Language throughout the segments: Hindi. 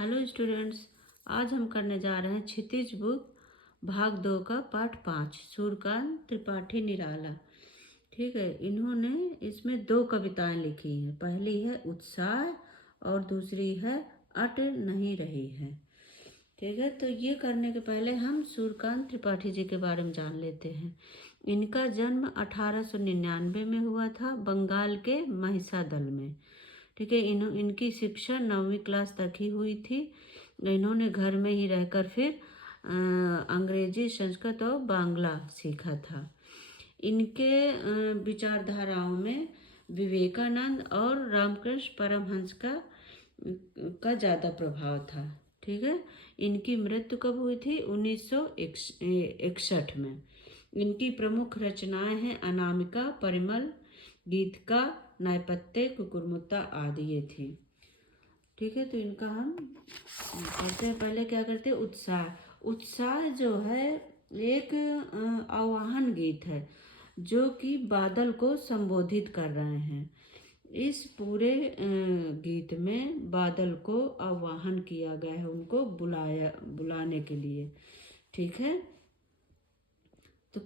Hello students. आज हम करने जा रहे हैं क्षितिज बुक भाग 2 का पाठ 5 सूर्यकांत त्रिपाठी निराला। ठीक है, इन्होंने इसमें 2 कविताएं लिखी हैं। पहली है उत्साह और दूसरी है अट नहीं रही है। ठीक है, तो ये करने के पहले हम सूर्यकांत त्रिपाठी जी के बारे में जान लेते हैं। इनका जन्म 1899 में हुआ था बंगाल के महिसादल में। ठीक है, इनकी शिक्षा 9वीं क्लास तक ही हुई थी। इन्होंने घर में ही रहकर फिर अंग्रेजी, संस्कृत और बांग्ला सीखा था। इनके विचारधाराओं में विवेकानंद और रामकृष्ण परमहंस का ज़्यादा प्रभाव था। ठीक है, इनकी मृत्यु कब हुई थी? 1961 में। इनकी प्रमुख रचनाएं हैं अनामिका, परिमल, गीतिका, न्यायपत्य, कुकुरमुत्ता आदि ये थी। ठीक है, तो इनका हम करते हैं। पहले क्या करते हैं? उत्साह। उत्साह जो है एक आवाहन गीत है जो कि बादल को संबोधित कर रहे हैं। इस पूरे गीत में बादल को आवाहन किया गया है, उनको बुलाने के लिए। ठीक है, तो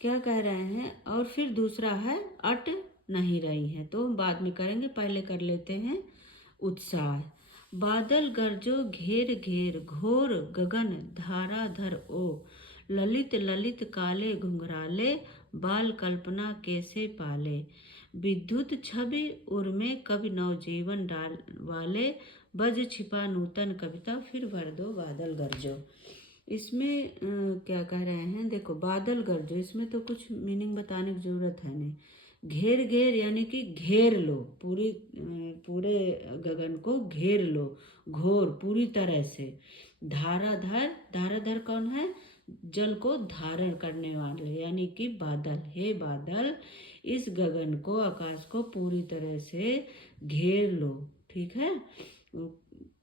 क्या कह रहे हैं? और फिर दूसरा है अट नहीं रही है, तो हम बाद में करेंगे। पहले कर लेते हैं उत्साह। बादल गरजो घेर घेर, घोर गगन धाराधर ओ, ललित ललित काले घुंघराले, बाल कल्पना कैसे पाले, विद्युत छवि उर्मे कवि नवजीवन डाल वाले, बज छिपा नूतन कविता फिर भर दो बादल गरजो। इसमें क्या कह रहे हैं? देखो, बादल गरजो, इसमें तो कुछ मीनिंग बताने की जरूरत है नहीं। घेर घेर यानी कि घेर लो, पूरे गगन को घेर लो, घोर पूरी तरह से। धाराधर, धाराधर कौन है? जल को धारण करने वाले यानी कि बादल। हे बादल, इस गगन को, आकाश को पूरी तरह से घेर लो। ठीक है,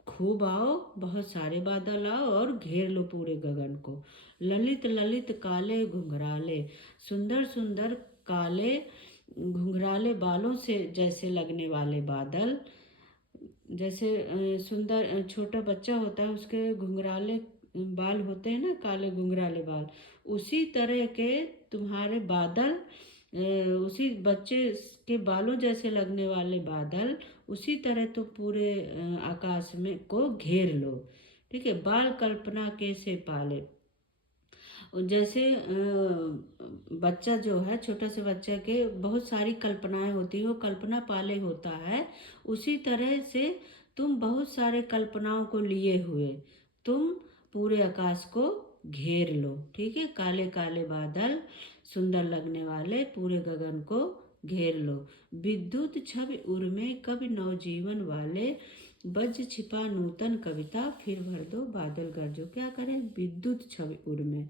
खूब आओ, बहुत सारे बादल आओ और घेर लो पूरे गगन को। ललित ललित काले घुंघराले, सुंदर सुंदर काले घुंघराले बालों से जैसे लगने वाले बादल। जैसे सुंदर छोटा बच्चा होता है, उसके घुंघराले बाल होते हैं ना, काले घुंघराले बाल, उसी तरह के तुम्हारे बादल, उसी बच्चे के बालों जैसे लगने वाले बादल, उसी तरह तो पूरे आकाश में को घेर लो। ठीक है, बाल कल्पना कैसे पाले, जैसे बच्चा जो है, छोटा से बच्चे के बहुत सारी कल्पनाएं होती है, वो कल्पना पाले होता है। उसी तरह से तुम बहुत सारे कल्पनाओं को लिए हुए तुम पूरे आकाश को घेर लो। ठीक है, काले काले बादल सुंदर लगने वाले पूरे गगन को घेर लो। विद्युत छवि उर्मे कवि नवजीवन वाले, बज छिपा नूतन कविता फिर भर दो बादल गरजो। क्या करें? विद्युत छवि उर्मे,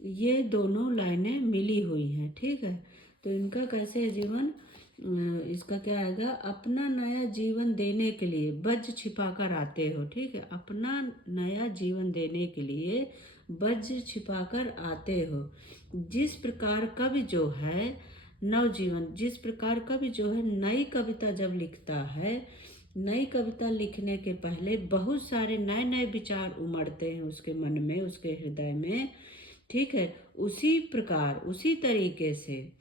ये दोनों लाइनें मिली हुई हैं। ठीक है, तो इनका कैसे है जीवन? इसका क्या आएगा? अपना नया जीवन देने के लिए बज छिपा कर आते हो। ठीक है, अपना नया जीवन देने के लिए बज छिपा कर आते हो। जिस प्रकार कवि जो है नवजीवन, जिस प्रकार कवि जो है नई कविता जब लिखता है, नई कविता लिखने के पहले बहुत सारे नए नए विचार उमड़ते हैं उसके मन में, उसके हृदय में। ठीक है, उसी प्रकार, उसी तरीके से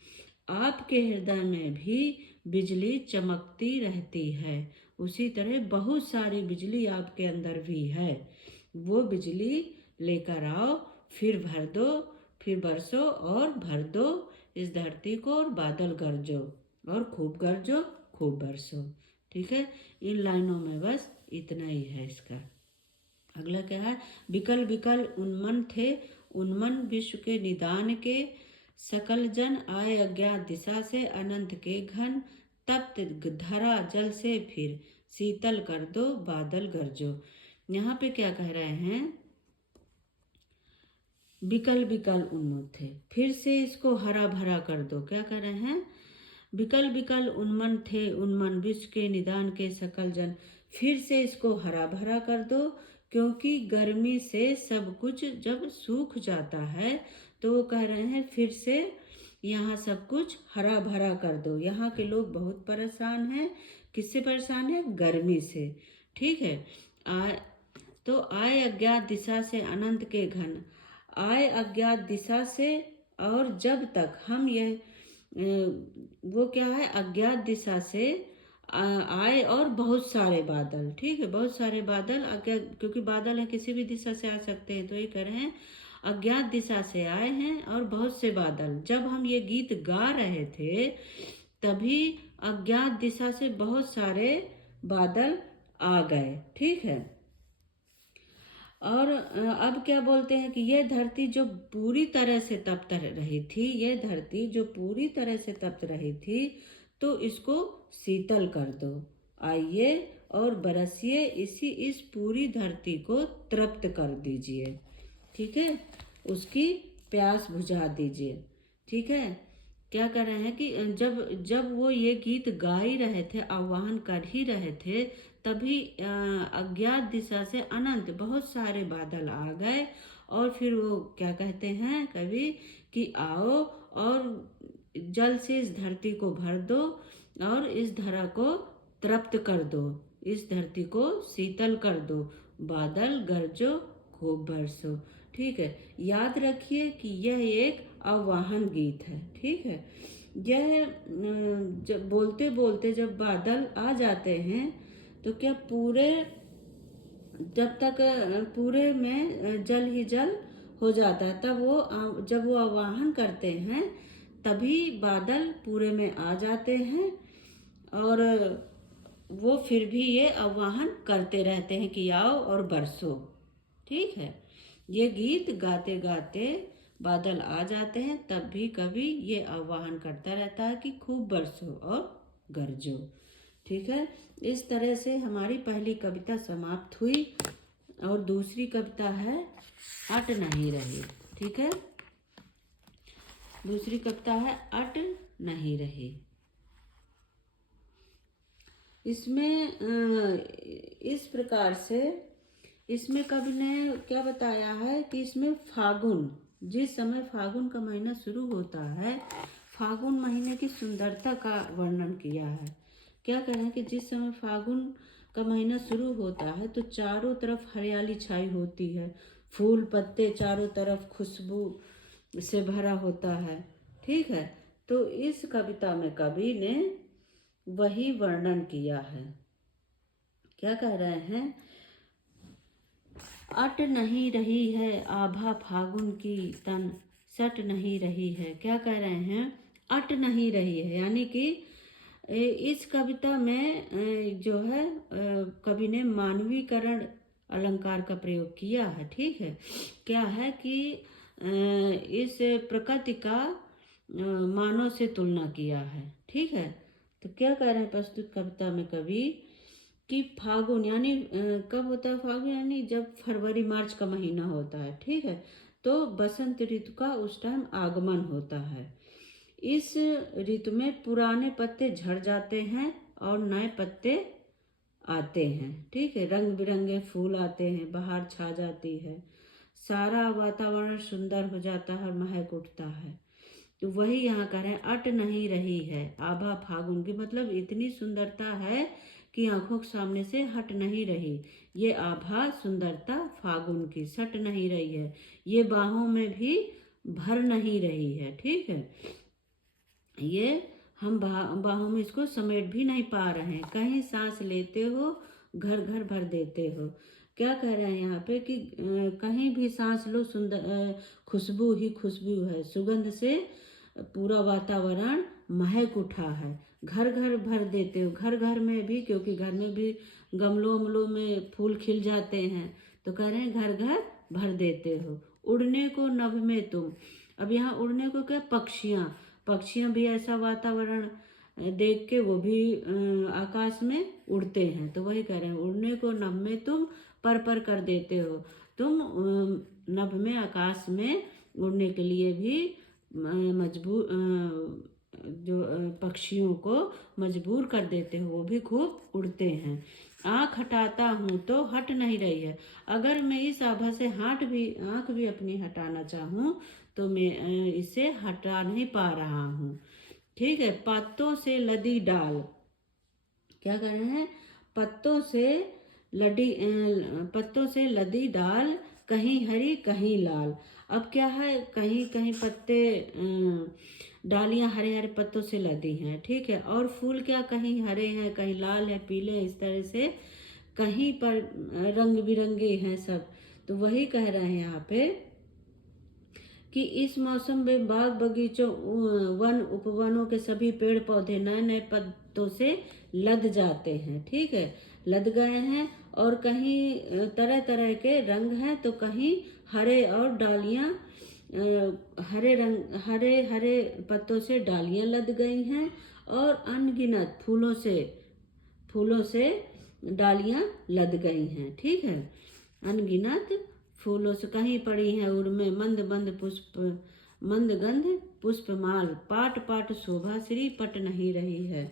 आपके हृदय में भी बिजली चमकती रहती है। उसी तरह बहुत सारी बिजली आपके अंदर भी है। वो बिजली लेकर आओ, फिर भर दो, फिर बरसो और भर दो इस धरती को, और बादल गरजो, और खूब गरजो, खूब बरसो। ठीक है, इन लाइनों में बस इतना ही है इसका। अगला क्या है? विकल विकल उन्मन थे, उन्मन विश्व के निदान के, सकल जन आए अज्ञात दिशा से, अनंत के घन तप्त धरा जल से, फिर शीतल कर दो बादल गरजो। यहाँ पे क्या कह रहे हैं? विकल विकल उन्मन थे, फिर से इसको हरा भरा कर दो। क्या कह रहे हैं? विकल विकल उन्मन थे, उन्मन विश्व के निदान के, सकल जन, फिर से इसको हरा भरा कर दो। क्योंकि गर्मी से सब कुछ जब सूख जाता है, तो वो कह रहे हैं फिर से यहाँ सब कुछ हरा भरा कर दो। यहाँ के लोग बहुत परेशान हैं। किससे परेशान है? गर्मी से। ठीक है। आए तो आए अज्ञात दिशा से अनंत के घन, आए अज्ञात दिशा से, और जब तक हम यह वो क्या है, अज्ञात दिशा से आए और बहुत सारे बादल, ठीक है, बहुत सारे बादल अज्ञात, क्योंकि बादल है किसी भी दिशा से आ सकते हैं, तो ये कह रहे हैं अज्ञात दिशा से आए हैं और बहुत से बादल। जब हम ये गीत गा रहे थे तभी अज्ञात दिशा से बहुत सारे बादल आ गए, ठीक है। और अब क्या बोलते हैं कि ये धरती जो पूरी तरह से तप्त रही थी, ये धरती जो पूरी तरह से तप्त रही थी, तो इसको शीतल कर दो। आइए और बरसिए इस पूरी धरती को तृप्त कर दीजिए, ठीक है, उसकी प्यास बुझा दीजिए, ठीक है। क्या कर रहे हैं कि जब जब वो ये गीत गा ही रहे थे, आह्वान कर ही रहे थे, तभी अज्ञात दिशा से अनंत बहुत सारे बादल आ गए। और फिर वो क्या कहते हैं कवि कि आओ और जल से इस धरती को भर दो और इस धरा को तृप्त कर दो, इस धरती को शीतल कर दो, बादल गरजो खूब बरसो, ठीक है। याद रखिए कि यह एक आवाहन गीत है, ठीक है। यह जब बोलते बोलते जब बादल आ जाते हैं तो क्या पूरे, जब तक पूरे में जल ही जल हो जाता है, तब वो जब वो आवाहन करते हैं तभी बादल पूरे में आ जाते हैं। और वो फिर भी ये आह्वान करते रहते हैं कि आओ और बरसो, ठीक है। ये गीत गाते गाते बादल आ जाते हैं, तब भी कभी ये आह्वान करता रहता है कि खूब बरसो और गरजो, ठीक है। इस तरह से हमारी पहली कविता समाप्त हुई और दूसरी कविता है अट नहीं रही, ठीक है। दूसरी कविता है अट नहीं रही। इसमें इस प्रकार से इसमें कवि ने क्या बताया है कि इसमें फागुन, जिस समय फागुन का महीना शुरू होता है, फागुन महीने की सुंदरता का वर्णन किया है। क्या कह रहे हैं कि जिस समय फागुन का महीना शुरू होता है तो चारों तरफ हरियाली छाई होती है, फूल पत्ते चारों तरफ खुशबू से भरा होता है, ठीक है। तो इस कविता में कवि ने वही वर्णन किया है। क्या कह रहे हैं, अट नहीं रही है आभा फागुन की तन सट नहीं रही है। क्या कह रहे हैं, अट नहीं रही है, यानी कि इस कविता में जो है कवि ने मानवीकरण अलंकार का प्रयोग किया है, ठीक है। क्या है कि इस प्रकृति का मानव से तुलना किया है, ठीक है। तो क्या कह रहे हैं प्रस्तुत कविता में कवि कि फागुन यानी कब होता है फागुन, यानी जब फरवरी मार्च का महीना होता है, ठीक है, तो बसंत ऋतु का उस टाइम आगमन होता है। इस ऋतु में पुराने पत्ते झड़ जाते हैं और नए पत्ते आते हैं, ठीक है। रंग बिरंगे फूल आते हैं, बाहर छा जाती है, सारा वातावरण सुंदर हो जाता है और महक उठता है। तो वही यहाँ कह रहे हैं अट नहीं रही है आभा फागुन की, मतलब इतनी सुंदरता है कि आंखों के सामने से हट नहीं रही। ये आभा सुंदरता फागुन की सट नहीं रही है, ये बाहों में भी भर नहीं रही है, ठीक है। ये हम बाहों में इसको समेट भी नहीं पा रहे हैं, कहीं सांस लेते हो घर घर भर देते हो। क्या कह रहे हैं यहाँ पे कि कहीं भी सांस लो सुंदर खुशबू ही खुशबू है, सुगंध से पूरा वातावरण महक उठा है, घर घर भर देते हो, घर घर में भी, क्योंकि घर में भी गमलों वमलों में फूल खिल जाते हैं, तो कह रहे हैं घर घर भर देते हो। उड़ने को नभ में तुम, अब यहाँ उड़ने को क्या, पक्षियाँ, पक्षियाँ भी ऐसा वातावरण देख के वो भी आकाश में उड़ते हैं, तो वही कह रहे हैं उड़ने को नभ में तुम पर कर देते हो, तुम नभ में आकाश में उड़ने के लिए भी मजबूर जो पक्षियों को मजबूर कर देते हो, वो भी खूब उड़ते हैं। आँख हटाता हूँ तो हट नहीं रही है, अगर मैं इस आभा से आँख भी अपनी हटाना चाहूँ तो मैं इसे हटा नहीं पा रहा हूँ, ठीक है। पत्तों से लदी डाल, क्या कर रहे हैं, पत्तों से पत्तों से लदी डाल, कहीं हरी कहीं लाल। अब क्या है, कहीं कहीं पत्ते डालियां हरे हरे पत्तों से लदी हैं, ठीक है। और फूल क्या, कहीं हरे हैं कहीं लाल है पीले हैं, इस तरह से कहीं पर रंग बिरंगे हैं सब। तो वही कह रहे हैं यहाँ पे कि इस मौसम में बाग बगीचों वन उपवनों के सभी पेड़ पौधे नए नए पत्तों से लद जाते हैं, ठीक है, लद गए हैं। और कहीं तरह तरह के रंग हैं, तो कहीं हरे और डालियां हरे हरे पत्तों से डालियां लद गई हैं, और अनगिनत फूलों से डालियां लद गई हैं, ठीक है। अनगिनत फूलों से कहीं पड़ी हैं उर्मे मंद मंद पुष्प, मंद गंध पुष्पमाल, पाट पाट शोभा श्री पट नहीं रही है।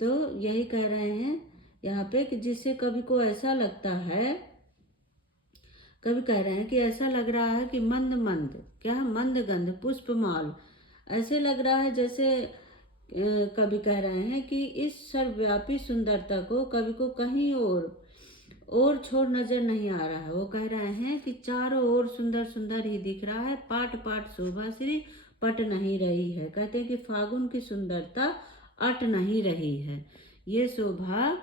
तो यही कह रहे हैं यहाँ पे कि जिससे कवि को ऐसा लगता है, कवि कह रहे हैं कि ऐसा लग रहा है कि मंद मंद क्या, मंद गंध पुष्पमाल, ऐसे लग रहा है जैसे कवि कह रहे हैं कि इस सर्वव्यापी सुंदरता को कवि को कहीं और छोड़ नजर नहीं आ रहा है। वो कह रहे हैं कि चारों ओर सुंदर सुंदर ही दिख रहा है, पाट पाट शोभा श्री पट नहीं रही है। कहते हैं कि फागुन की सुंदरता अट नहीं रही है, ये शोभा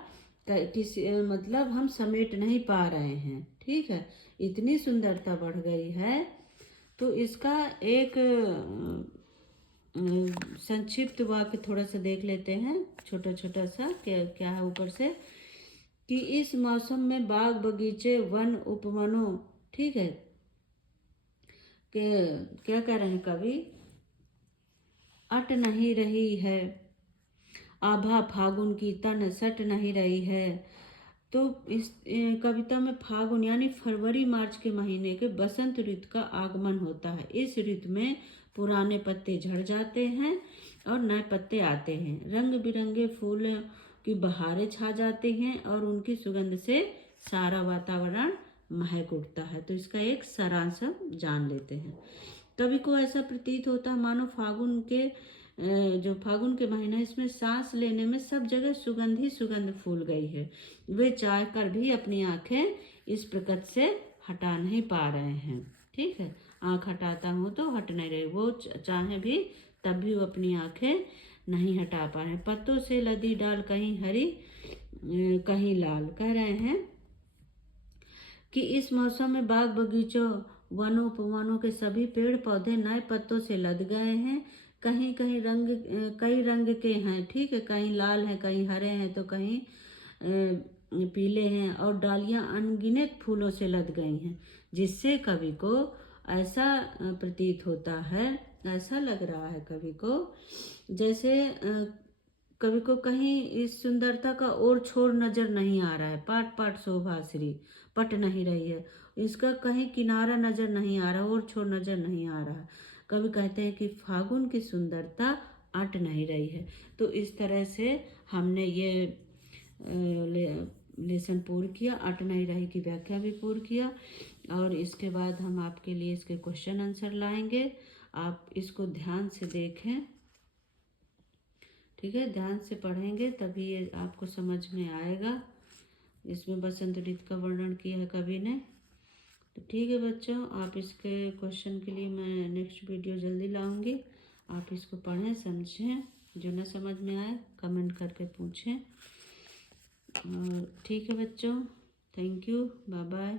किसी मतलब हम समेट नहीं पा रहे हैं, ठीक है, इतनी सुंदरता बढ़ गई है। तो इसका एक संक्षिप्त वाक्य थोड़ा सा देख लेते हैं, छोटा छोटा सा, क्या क्या है ऊपर से, कि इस मौसम में बाग बगीचे वन उपवनों, ठीक है, कि क्या कह रहे हैं कवि, अट नहीं रही है, आभा फागुन की तन सट नहीं रही है। तो इस कविता में फागुन यानी फरवरी मार्च के महीने के बसंत ऋतु का आगमन होता है। इस ऋतु में पुराने पत्ते झड़ जाते हैं और नए पत्ते आते हैं, रंग बिरंगे फूल की बहारें छा जाती हैं और उनकी सुगंध से सारा वातावरण महक उठता है। तो इसका एक सारांश हम जान लेते हैं। कवि को ऐसा प्रतीत होता है मानो जो फागुन के महीना, इसमें सांस लेने में सब जगह सुगंध ही सुगंध फूल गई है। वे चाह कर भी अपनी आंखें इस प्रकृति से हटा नहीं पा रहे हैं, ठीक है, आंख हटाता हूँ तो हट नहीं रहे, वो चाहे भी तब भी वो अपनी आंखें नहीं हटा पा रहे। पत्तों से लदी डाल, कहीं हरी कहीं लाल। कह रहे हैं कि इस मौसम में बाग बगीचों वनों उपवनों के सभी पेड़ पौधे नए पत्तों से लद गए हैं, कहीं कहीं कई रंग के हैं, ठीक है, कहीं लाल हैं कहीं हरे हैं तो कहीं पीले हैं, और डालियां अनगिनत फूलों से लद गई हैं, जिससे कवि को ऐसा प्रतीत होता है, ऐसा लग रहा है कवि को जैसे कवि को कहीं इस सुंदरता का और छोर नजर नहीं आ रहा है, पाट पाट शोभा श्री पट नहीं रही है, इसका कहीं किनारा नजर नहीं आ रहा और छोर नजर नहीं आ रहा। कवि कहते हैं कि फागुन की सुंदरता अट नहीं रही है। तो इस तरह से हमने ये लेसन पूर्ण किया, अट नहीं रही की व्याख्या भी पूर्ण किया, और इसके बाद हम आपके लिए इसके क्वेश्चन आंसर लाएंगे। आप इसको ध्यान से देखें, ठीक है, ध्यान से पढ़ेंगे तभी ये आपको समझ में आएगा। इसमें बसंत ऋतु का वर्णन किया है कवि ने। तो ठीक है बच्चों, आप इसके क्वेश्चन के लिए मैं नेक्स्ट वीडियो जल्दी लाऊंगी। आप इसको पढ़ें समझें, जो ना समझ में आए कमेंट करके पूछें। और ठीक है बच्चों, थैंक यू, बाय बाय।